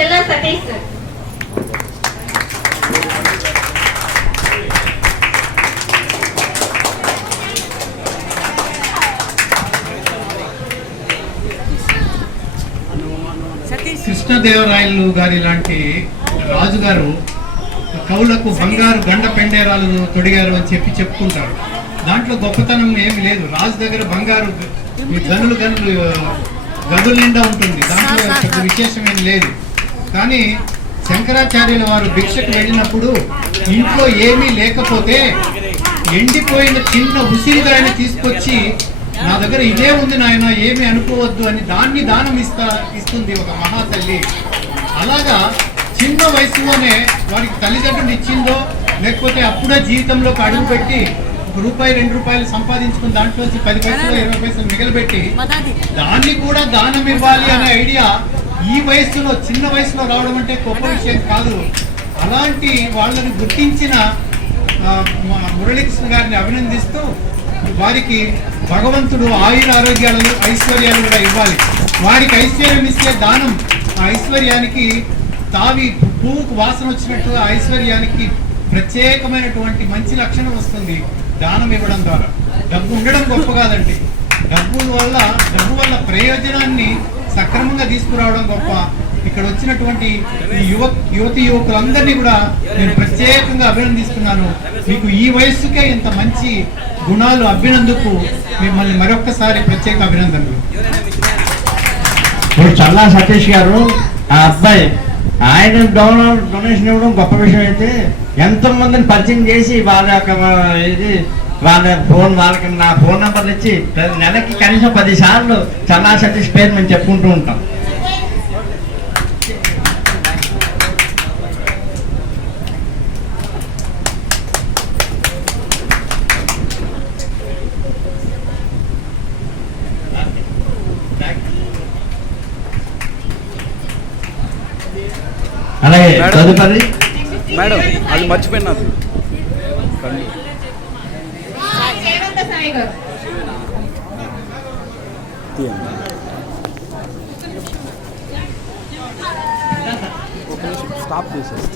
చెల్ల సతీష్. కృష్ణదేవరాయలు గారి లాంటి రాజుగారు కవులకు బంగారు గండ పెండేరాలు తొడిగారు అని చెప్పుకుంటారు. దాంట్లో గొప్పతనం ఏమి లేదు. రాజు దగ్గర బంగారు గదుల నిండా ఉంటుంది, దాంట్లో పెద్ద విశేషం ఏం లేదు. కానీ శంకరాచార్యుల వారు భిక్షకు వెళ్ళినప్పుడు ఇంట్లో ఏమీ లేకపోతే ఎండిపోయిన చిన్న ఉసిరికాయని తీసుకొచ్చి, నా దగ్గర ఇదే ఉంది నాయన, ఏమీ అనుకోవద్దు అని దాన్ని దానం ఇస్తుంది ఒక మహాతల్లి. అలాగా చిన్న వయసులోనే వారికి తల్లిదండ్రులు ఇచ్చిందో లేకపోతే అప్పుడే జీవితంలోకి అడుగుపెట్టి రూపాయి 2 రూపాయలు సంపాదించుకుని దాంట్లోంచి 10 పైసలు 20 పైసలు మిగిలిపెట్టి దాన్ని కూడా దానం ఇవ్వాలి అనే ఐడియా ఈ వయసులో, చిన్న వయసులో రావడం అంటే గొప్ప విషయం కాదు. అలాంటి వాళ్ళని గుర్తించిన మురళీకృష్ణ గారిని అభినందిస్తూ వారికి భగవంతుడు ఆయుర ఆరోగ్యాలను ఐశ్వర్యాలు కూడా ఇవ్వాలి. వారికి ఐశ్వర్యం ఇస్తే దానం ఆ ఐశ్వర్యానికి తావి పువ్వుకు వాసన వచ్చినట్టు ఆ ఐశ్వర్యానికి ప్రత్యేకమైనటువంటి మంచి లక్షణం వస్తుంది దానం ఇవ్వడం ద్వారా. డబ్బు ఉండడం గొప్ప కాదండి, డబ్బు వల్ల ప్రయోజనాన్ని సక్రమంగా తీసుకురావడం గొప్ప. ఇక్కడ వచ్చినటువంటి ఈ యువతి యువకులందరినీ కూడా నేను ప్రత్యేకంగా అభినందిస్తున్నాను. మీకు ఈ వయస్సుకే ఇంత మంచి గుణాలు అభినందుకు మిమ్మల్ని మరొక్కసారి ప్రత్యేక అభినందనలు. చల్లా సతీష్ గారు ఆ అబ్బాయి ఆయన డొనేషన్ ఇవ్వడం గొప్ప విషయం అయితే, ఎంతో మందిని పరిచయం చేసి వాళ్ళ వాళ్ళకి నా ఫోన్ నెంబర్లు ఇచ్చి నెలకి కనీసం 10 సార్లు చల్లా సతీష్ పేరు మేము చెప్పుకుంటూ ఉంటాం. అలాగే తదుపరి మేడం అది మర్చిపోయినా స్టాప్ చేసేసి